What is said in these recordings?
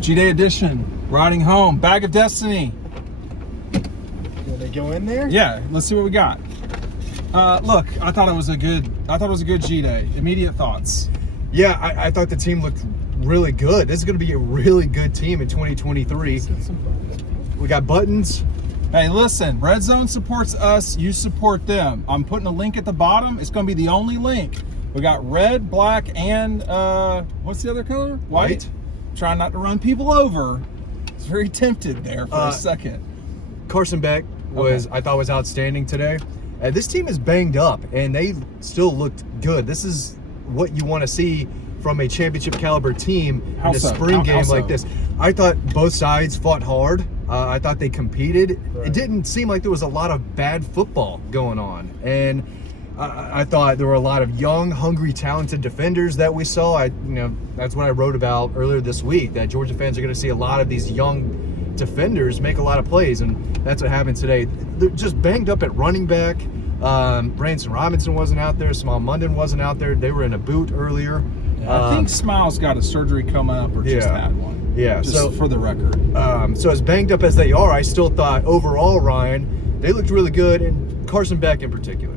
G-Day edition, riding home, bag of destiny. Will they go in there? Yeah, let's see what we got. Look, I thought it was a good G-Day. Immediate thoughts. Yeah, I thought the team looked really good. This is going to be a really good team in 2023. We got buttons. Hey, listen, Red Zone supports us. You support them. I'm putting a link at the bottom. It's going to be the only link. We got red, black, and what's the other color? White. Trying not to run people over. It's very tempted there for a second. Carson Beck I thought was outstanding today. This team is banged up, and they still looked good. This is what you want to see from a championship caliber team in a spring game like this. I thought both sides fought hard. I thought they competed. Right. It didn't seem like there was a lot of bad football going on. And I thought there were a lot of young, hungry, talented defenders that we saw. That's what I wrote about earlier this week, that Georgia fans are going to see a lot of these young defenders make a lot of plays, and that's what happened today. They're just banged up at running back. Branson Robinson wasn't out there. Small Munden wasn't out there. They were in a boot earlier. Yeah, I think Smiles got a surgery coming up or just had one. Yeah, just so for the record. So as banged up as they are, I still thought overall, Ryan, they looked really good, and Carson Beck in particular.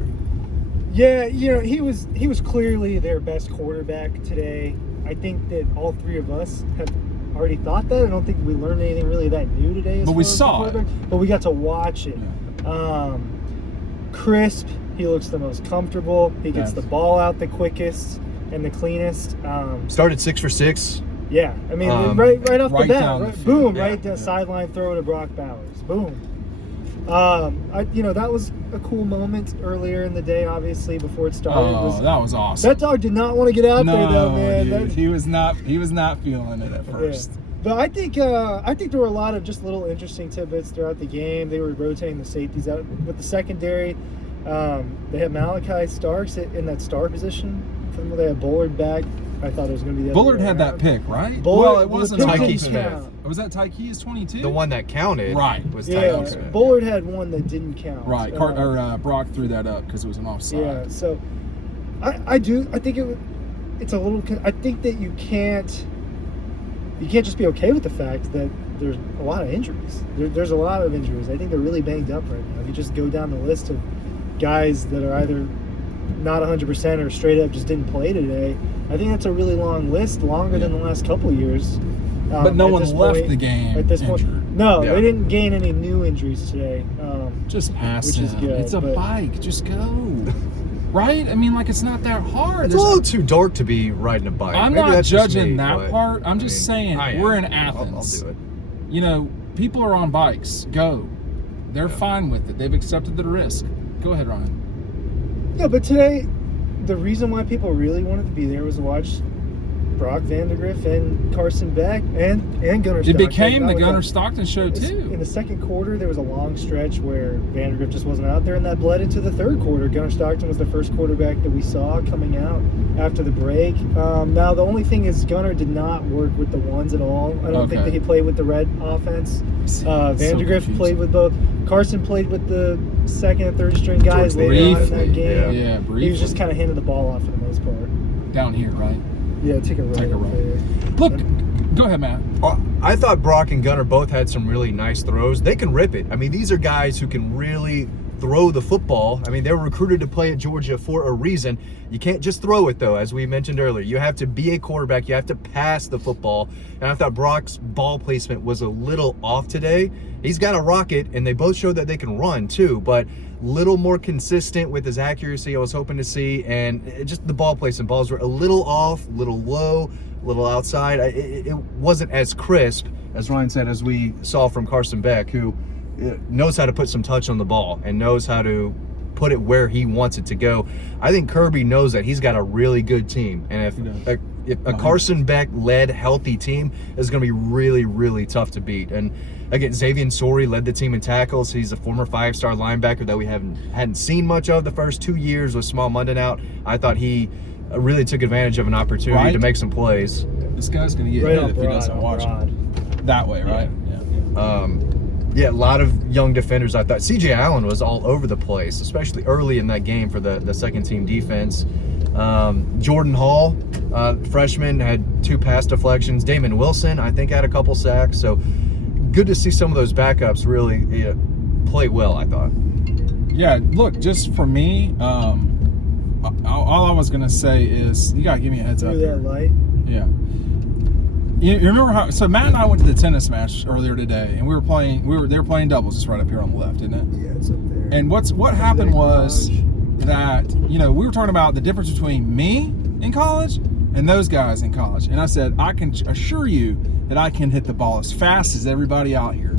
Yeah, he was clearly their best quarterback today. I think that all three of us have already thought that. I don't think we learned anything really that new today. But we saw it. But we got to watch it. Yeah. Crisp. He looks the most comfortable. He gets the ball out the quickest and the cleanest. Started 6 for 6. Yeah, I mean, right off the bat, boom, yeah, down sideline throw to Brock Bowers, boom. That was a cool moment earlier in the day, obviously before it started. That was awesome. That dog did not want to get out there, though, man. Dude, he was not feeling it at first. Yeah. But I think there were a lot of just little interesting tidbits throughout the game. They were rotating the safeties out with the secondary. They had Malachi Starks in that star position. They had Bullard back. I thought it was going to be the Bullard had that pick, right? Bullard, it wasn't Tyke Smith. Was that Tyke's 22? The one that counted, was Tyke Smith. Bullard had one that didn't count. Right. Brock threw that up because it was an offside. Yeah. So, I think it's a little. I think that you can't just be okay with the fact that there's a lot of injuries. There's a lot of injuries. I think they're really banged up right now. If you just go down the list of guys that are either not 100% or straight up just didn't play today, I think that's a really long list, longer than the last couple of years. But no one left the game at this injured. point. No, they didn't gain any new injuries today. Just pass which him. Is good, it's a bike. Just go. Right? I mean, it's not that hard. It's a little too dark to be riding a bike. I'm Maybe not that's just judging me, that part. I'm just saying we're in Athens. I'll do it. People are on bikes. Go. They're fine with it. They've accepted the risk. Go ahead, Ryan. Yeah, but today, the reason why people really wanted to be there was to watch Brock Vandegrift and Carson Beck and Gunnar Stockton. It became the Gunnar Stockton show, too. In the second quarter, there was a long stretch where Vandegrift just wasn't out there, and that bled into the third quarter. Gunnar Stockton was the first quarterback that we saw coming out after the break. Now, the only thing is Gunnar did not work with the ones at all. I don't think that he played with the red offense. Vandegrift played with both. Carson played with the second and third string guys later on in that game. Yeah, briefly. He was just kind of handing the ball off for the most part. Down here, right? Yeah, take a right. Look, go ahead, Matt. I thought Brock and Gunnar both had some really nice throws. They can rip it. I mean, these are guys who can really throw the football. I mean, they were recruited to play at Georgia for a reason. You can't just throw it, though, as we mentioned earlier. You have to be a quarterback. You have to pass the football. And I thought Brock's ball placement was a little off today. He's got a rocket, and they both showed that they can run, too. But little more consistent with his accuracy I was hoping to see. And just the ball placement. Balls were a little off, a little low, a little outside. It wasn't as crisp, as Ryan said, as we saw from Carson Beck, who knows how to put some touch on the ball and knows how to put it where he wants it to go. I think Kirby knows that he's got a really good team, and if a Carson Beck led healthy team is going to be really, really tough to beat. And again, Xavier Sori led the team in tackles. He's a former 5-star linebacker that we hadn't seen much of the first 2 years with Small Munden out. I thought he really took advantage of an opportunity to make some plays. This guy's going to get hit if he doesn't watch it. That way, right? Yeah, a lot of young defenders. I thought C.J. Allen was all over the place, especially early in that game for the second team defense. Jordan Hall, freshman, had 2 pass deflections. Damon Wilson, I think, had a couple sacks. So good to see some of those backups really play well, I thought. Yeah, look, just for me, all I was going to say is you got to give me a heads up Through here. that light. Yeah. You remember how? So Matt and I went to the tennis match earlier today, and they were playing doubles. It's right up here on the left, isn't it? Yeah, it's up there. And what happened was that we were talking about the difference between me in college and those guys in college. And I said, I can assure you that I can hit the ball as fast as everybody out here.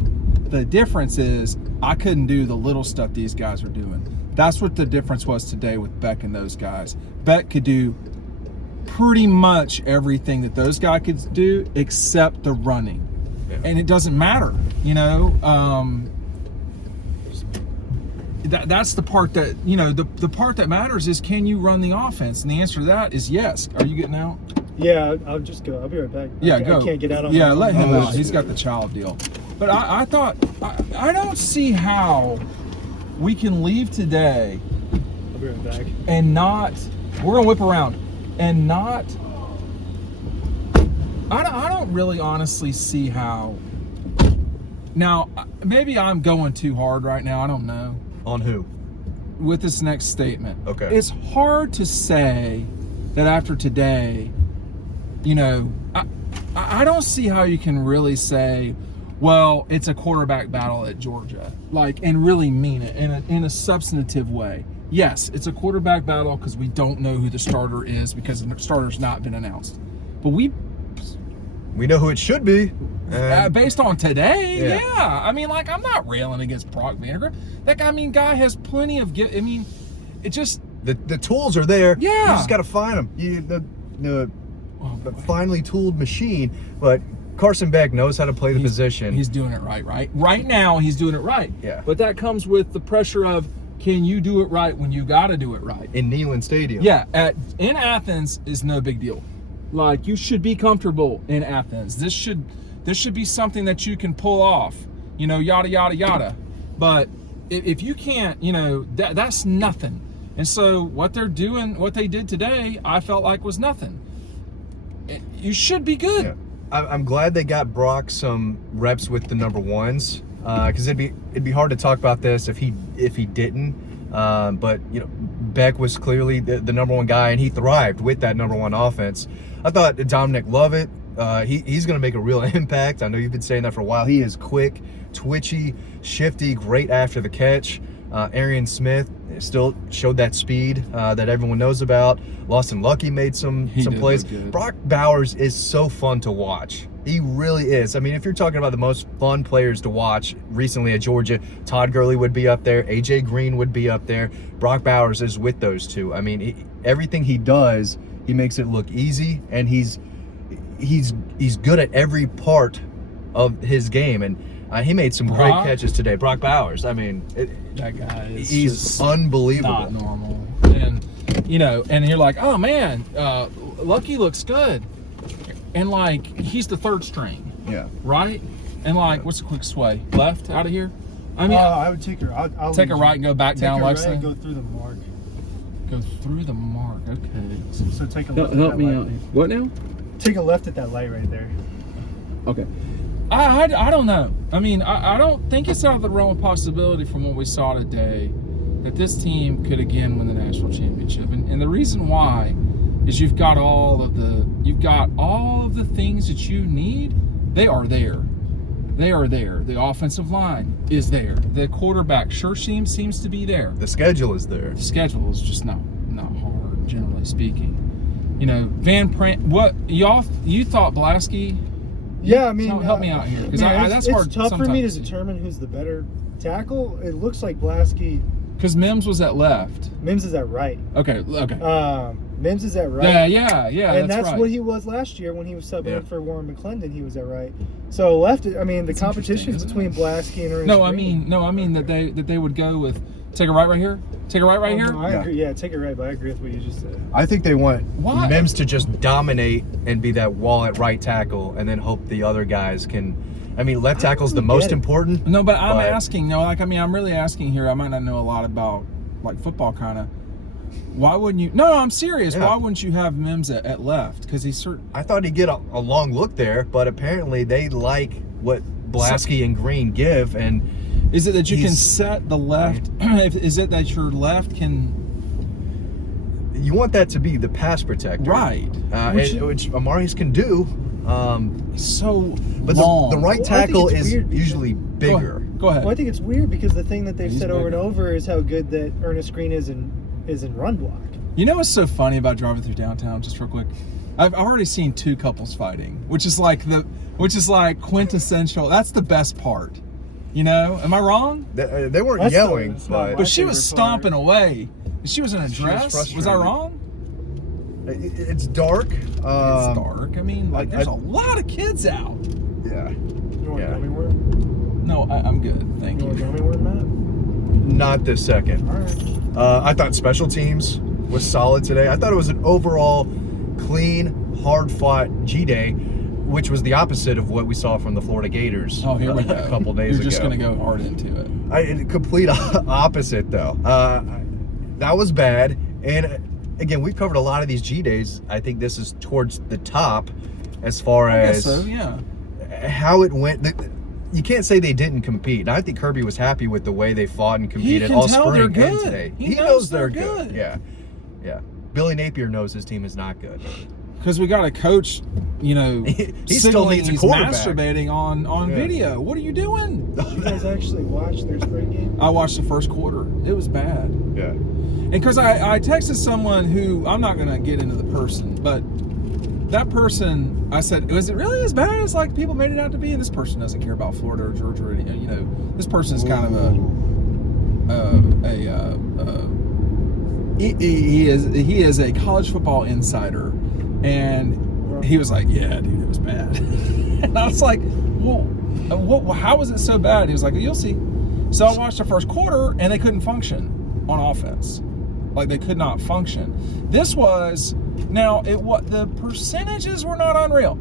The difference is I couldn't do the little stuff these guys are doing. That's what the difference was today with Beck and those guys. Beck could do pretty much everything that those guys could do except the running. Yeah. And it doesn't matter, that's the part that, the part that matters is, can you run the offense? And the answer to that is yes. Are you getting out? Yeah, I'll just go. I'll be right back. Yeah, I go. can't get out on Yeah, my let him own. out. He's got the child deal. But I thought, I don't see how we can leave today I'll be right back. and not, we're going to whip around, and not, I don't really honestly see how. Now, maybe I'm going too hard right now. I don't know. On who? With this next statement. Okay. It's hard to say that after today, I don't see how you can really say, well, it's a quarterback battle at Georgia, and really mean it in a substantive way. Yes, it's a quarterback battle because we don't know who the starter is because the starter's not been announced. But we know who it should be. based on today, Yeah. yeah. I'm not railing against Brock Vandergriff. That guy has plenty of it just. The tools are there. Yeah. You just got to find them. The finely tooled machine. But Carson Beck knows how to play the position. He's doing it right? Right now, he's doing it right. Yeah. But that comes with the pressure of, can you do it right when you got to do it right? In Neyland Stadium. Yeah, in Athens is no big deal. You should be comfortable in Athens. This should be something that you can pull off. Yada yada yada. But if you can't, that's nothing. And so what they're doing, what they did today, I felt like was nothing. You should be good. Yeah. I'm glad they got Brock some reps with the number ones, because it'd be hard to talk about this if he didn't. But Beck was clearly the number one guy, and he thrived with that number one offense. I thought Dominic Lovett, he's going to make a real impact. I know you've been saying that for a while. He is quick, twitchy, shifty, great after the catch. Arian Smith still showed that speed that everyone knows about. Lawson Lucky made some plays. Brock Bowers is so fun to watch. He really is. If you're talking about the most fun players to watch recently at Georgia, Todd Gurley would be up there. AJ Green would be up there. Brock Bowers is with those two. Everything he does, he makes it look easy, and he's good at every part of his game. And he made some great catches today. Brock Bowers. That guy is he's unbelievable. Not normal. And and you're like, oh man, Lucky looks good. And he's the third string. Yeah. Right? And what's the quick sway? Left out of here? I would take her. I'll take a right and go back down Lexington. Go through the mark. Go through the mark. Okay. So take a left. Help me out here. What now? Take a left at that light right there. Okay. I don't know. I don't think it's out of the realm of possibility from what we saw today that this team could again win the national championship. And the reason why is you've got all of the things that you need. They are there. They are there. The offensive line is there. The quarterback sure seems to be there. The schedule is there. The schedule is just not hard, generally speaking. Van Prant. What you thought Blasky? Yeah, help me out here, because that's hard. It's tough for me to determine who's the better tackle. It looks like Blasky. Because Mims was at left. Mims is at right. Okay. Mims is at right. Yeah. And that's right. what he was last year when he was subbing in for Warren McClendon. He was at right. So left. The competition is between Blasky and Ernest Green. I mean that they would go with take a right here. Take a right here. No, I agree. Yeah, take a right. But I agree with what you just said. I think they want Mims to just dominate and be that wall at right tackle, and then hope the other guys can. Left tackle's the most important. No, but I'm asking. I'm really asking here. I might not know a lot about football kind of. Why wouldn't you? No, I'm serious. Yeah. Why wouldn't you have Mims at left? Because he's certain. I thought he'd get a long look there, but apparently they like what Blasky and Green give, and is it that you can set the left? Is it that your left can? You want that to be the pass protector, Right? which Amari's can do. So, but long. the right Well, I think tackle it's is weird because- usually bigger. Go ahead. Well, I think it's weird because the thing that they've He's said over and bigger. over is how good that Ernest Green is in run block. You know what's so funny about driving through downtown? Just real quick, I've already seen two couples fighting, which is like quintessential. That's the best part. You know, am I wrong? They weren't That's yelling, not my But she was favorite stomping part. away. She was in a dress. Was I frustrated. wrong? It's dark. It's dark. I mean, like, there's I- a lot of kids out. Yeah. You want Yeah. a gummy worm? No, I'm good. Thank You want a you. gummy worm, Matt? Not this second. All right. I thought special teams was solid today. I thought it was an overall clean, hard-fought G-Day, which was the opposite of what we saw from the Florida Gators Oh, here we go. a couple days You're just ago. gonna go hard into it. Complete opposite, though. That was bad. And again, we've covered a lot of these G-Days. I think this is towards the top as far I guess as so. Yeah. how it went. You can't say they didn't compete. And I think Kirby was happy with the way they fought and competed can all tell spring they're and good. today. He knows knows they're they're good. good. Yeah. Billy Napier knows his team is not good. Because we got a coach, you know, He still signaling needs a he's quarterback. masturbating on Yeah. video. What are you doing? You guys actually watched their spring game? I watched the first quarter. It was bad. Yeah. And because I texted someone who, I'm not going to get into the person, but that person, I said, was it really as bad as like people made it out to be? And this person doesn't care about Florida or Georgia or anything. You know, this person is kind of he is a college football insider, and he was like, yeah, dude, it was bad. And I was like, well, how was it so bad? He was like, you'll see. So I watched the first quarter, and they couldn't function on offense. Like, they could not function. This was, now, the percentages were not unreal.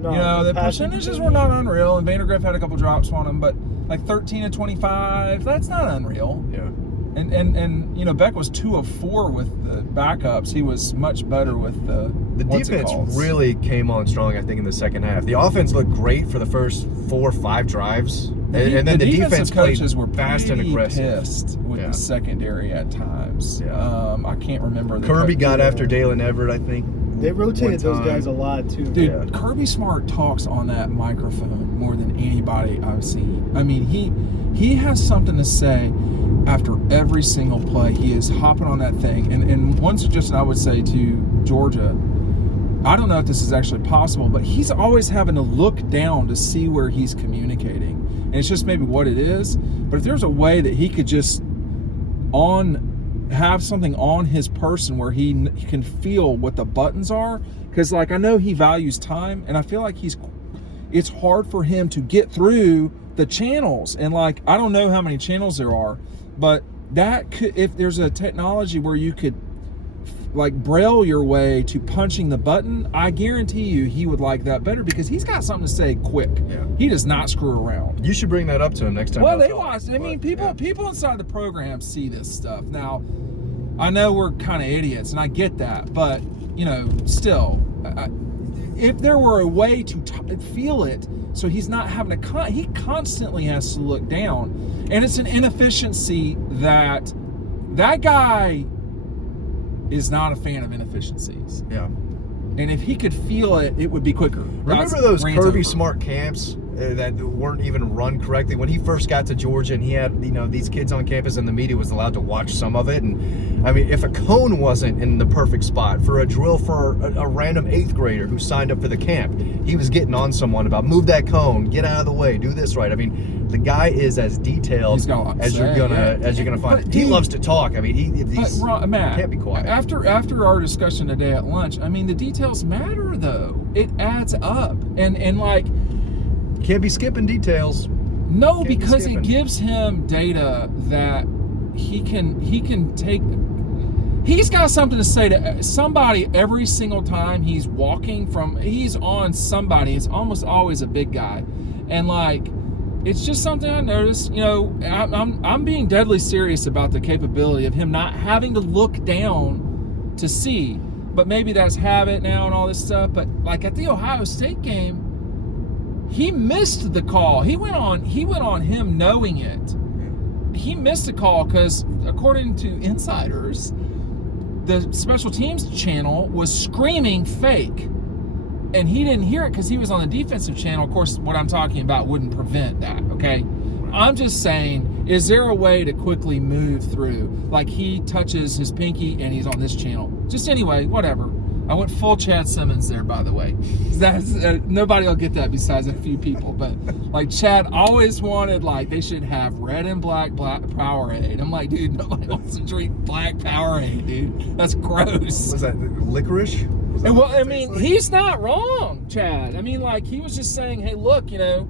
No, You know, the passing percentages were not unreal, and Vandergriff had a couple drops on them, but like 13 and 25, that's not unreal. Yeah. And you know, Beck was 2 of 4 with the backups. He was much better with the defense really came on strong, I think, in the second half. The offense looked great for the first 4 or 5 drives, and then the defense played coaches were fast and pretty aggressive. pissed with Yeah. the secondary at times. Yeah. I can't remember. Kirby got after Dalen Everett, I think. They rotated one those time. guys a lot too. Dude, Yeah. Kirby Smart talks on that microphone more than anybody I've seen. I mean, he has something to say after every single play. He is hopping on that thing. And one suggestion I would say to Georgia, I don't know if this is actually possible, but he's always having to look down to see where he's communicating. And it's just maybe what it is. But if there's a way that he could just have something on his person where he can feel what the buttons are, because like I know he values time, and I feel like it's hard for him to get through the channels, and like I don't know how many channels there are, but that could, if there's a technology where you could like braille your way to punching the button, I guarantee you he would like that better, because he's got something to say quick. Yeah. He does not screw around. You should bring that up to him next time. Well, y'all they talk. watch. I mean, But, people inside the program see this stuff. Now, I know we're kind of idiots, and I get that, but you know, still, if there were a way to feel it, so he's not having he constantly has to look down, and it's an inefficiency that guy is not a fan of inefficiencies. Yeah. And if he could feel it, it would be quicker. Remember those Kirby Smart camps that weren't even run correctly when he first got to Georgia, and he had these kids on campus, and the media was allowed to watch some of it. And I mean, if a cone wasn't in the perfect spot for a drill for a random 8th grader who signed up for the camp, he was getting on someone about move that cone, get out of the way, do this right. I mean, the guy is as detailed He's got a lot to as you're say, gonna find. But, He dude, loves to talk. I mean, he's Matt, can't be quiet. After our discussion today at lunch, I mean, the details matter though. It adds up, and like, can't be skipping details. no, Can't be because it skipping. gives him data that he can take. He's got something to say to somebody every single time he's walking he's on somebody. It's almost always a big guy, and like, it's just something I noticed. You know, I'm being deadly serious about the capability of him not having to look down to see. But maybe that's habit now and all this stuff. But like at the Ohio State game, he missed the call. He went on him knowing it. He missed the call because, according to insiders, the special teams channel was screaming fake. And he didn't hear it because he was on the defensive channel. Of course, what I'm talking about wouldn't prevent that, okay? I'm just saying, is there a way to quickly move through? Like he touches his pinky and he's on this channel. Just anyway, whatever. I went full Chad Simmons there, by the way. That's nobody will get that besides a few people. But like Chad always wanted, like they should have red and black Powerade. I'm like, dude, nobody wants to drink black Powerade, dude. That's gross. Was that licorice? Well, I mean, he's not wrong, Chad. I mean, like he was just saying, hey, look, you know,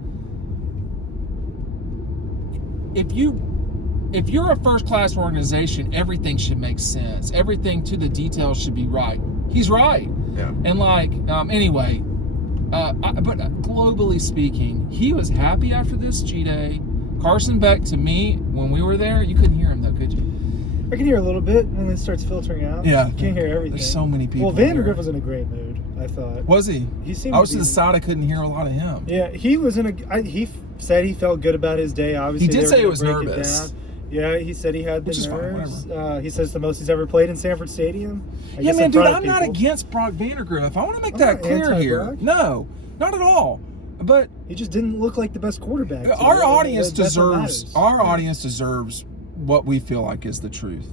if you're a first-class organization, everything should make sense. Everything to the details should be right. He's right. Yeah. And like, anyway, but globally speaking, he was happy after this G-Day. Carson Beck, to me, when we were there, you couldn't hear him though, could you? I can hear a little bit when it starts filtering out. Yeah. You can't hear everything. There's so many people. Well, Vandergriff was in a great mood, I thought. Was he? He seemed I was to to the be. side. I couldn't hear a lot of him. Yeah, he was in a. He said he felt good about his day. Obviously, He did they were say he gonna was break it nervous. down. Yeah, he said he had the Which is fine, nerves. He says the most he's ever played in Sanford Stadium. I Yeah, guess man, in dude, front of I'm not people. against Brock Vandergriff. I want to make I'm that not clear here. anti-Brock. No, not at all. But He just didn't look like the best quarterback. today. our audience That's what deserves matters. what we feel like is the truth.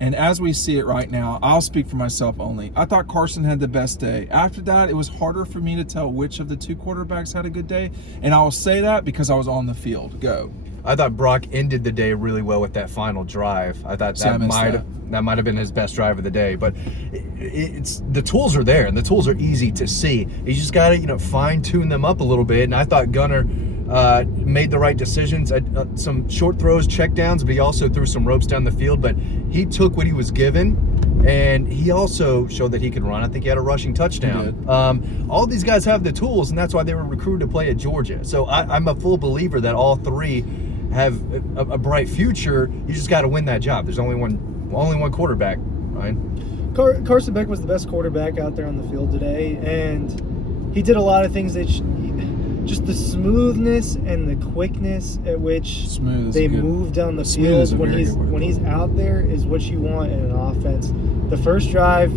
And as we see it right now, I'll speak for myself only. I thought Carson had the best day. After that, it was harder for me to tell which of the two quarterbacks had a good day. And I will say that because I was on the field. Go. I thought Brock ended the day really well with that final drive. I thought See, I that missed might have been his best drive of the day. But it's the tools are there, and the tools are easy to see. You just got to fine tune them up a little bit. And I thought Gunner made the right decisions. Some short throws, check downs, but he also threw some ropes down the field. But he took what he was given, and he also showed that he could run. I think he had a rushing touchdown. All these guys have the tools, and that's why they were recruited to play at Georgia. So I'm a full believer that all three have a bright future. You just got to win that job. There's only one quarterback, right? Carson Beck was the best quarterback out there on the field today, and he did a lot of things that just the smoothness and the quickness at which they move down the field when he's out there is what you want in an offense. The first drive,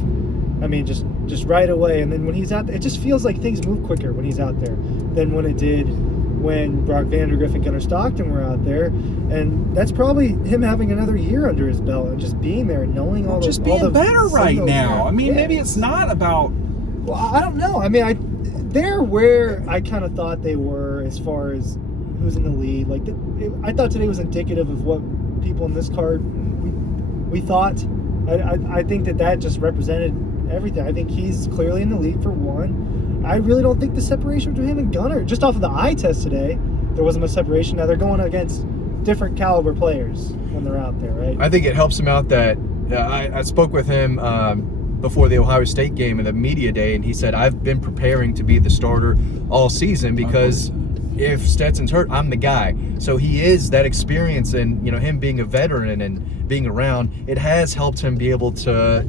I mean, just right away, and then when he's out there, it just feels like things move quicker when he's out there than when it did when Brock Vandergriff and Gunnar Stockton were out there. And that's probably him having another year under his belt and just being there and knowing all just all being better right now. I mean, yeah. maybe it's not about. Well, I don't know. I mean, they're where I kind of thought they were as far as who's in the lead. Like, I thought today was indicative of what people in this card we thought. I think that just represented everything. I think he's clearly in the lead for one. I really don't think the separation between him and Gunnar, just off of the eye test today, there wasn't much separation. Now they're going against different caliber players when they're out there, right? I think it helps him out that I spoke with him before the Ohio State game in the media day, and he said, I've been preparing to be the starter all season because if Stetson's hurt, I'm the guy. So he is that experience, and him being a veteran and being around, it has helped him be able to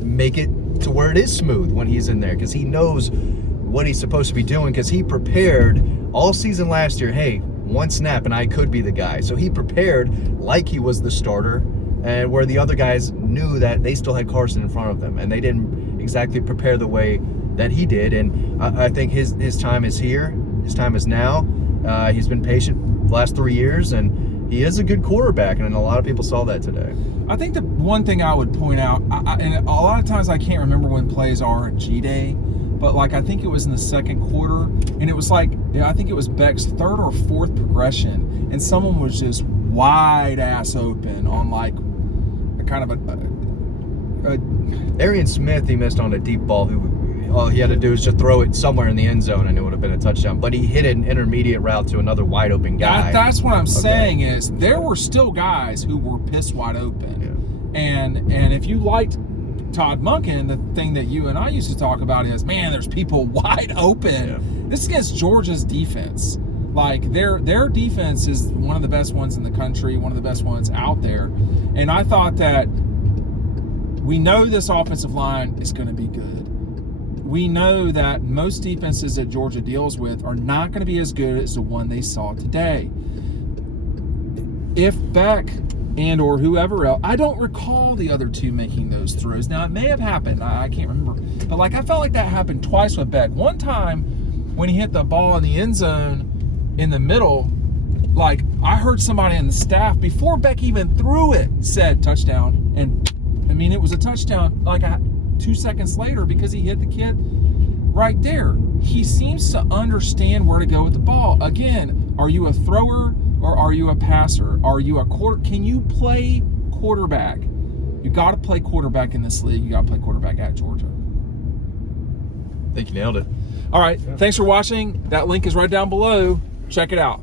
make it to where it is smooth when he's in there, because he knows what he's supposed to be doing, because he prepared all season last year. Hey, one snap and I could be the guy. So he prepared like he was the starter, and where the other guys knew that they still had Carson in front of them and they didn't exactly prepare the way that he did. And I think his time is here. His time is now. He's been patient the last 3 years, and he is a good quarterback, and a lot of people saw that today. I think the one thing I would point out, and a lot of times I can't remember when plays are at G-Day, but like I think it was in the second quarter, and it was like, I think it was Beck's third or fourth progression, and someone was just wide ass open on like a kind of Arian Smith, he missed on a deep ball. All he had to do was just throw it somewhere in the end zone, and it would have been a touchdown. But he hit an intermediate route to another wide open guy. That's what I'm saying is there were still guys who were piss wide open, and if you liked Todd Monken, the thing that you and I used to talk about is, man, there's people wide open. This is against Georgia's defense. Like their defense is one of the best ones in the country, one of the best ones out there. And I thought that we know this offensive line is going to be good. We know that most defenses that Georgia deals with are not going to be as good as the one they saw today. If Beck and or whoever else, I don't recall the other two making those throws. Now, it may have happened. I can't remember. But, like, I felt like that happened twice with Beck. One time when he hit the ball in the end zone in the middle, like, I heard somebody in the staff, before Beck even threw it, said touchdown. And, I mean, it was a touchdown, like, 2 seconds later because he hit the kid right there. He seems to understand where to go with the ball. Again, are you a thrower or are you a passer? Are you a can you play quarterback? You got to play quarterback in this league. You got to play quarterback at Georgia. I think you nailed it. All right. Thanks for watching. That link is right down below. Check it out.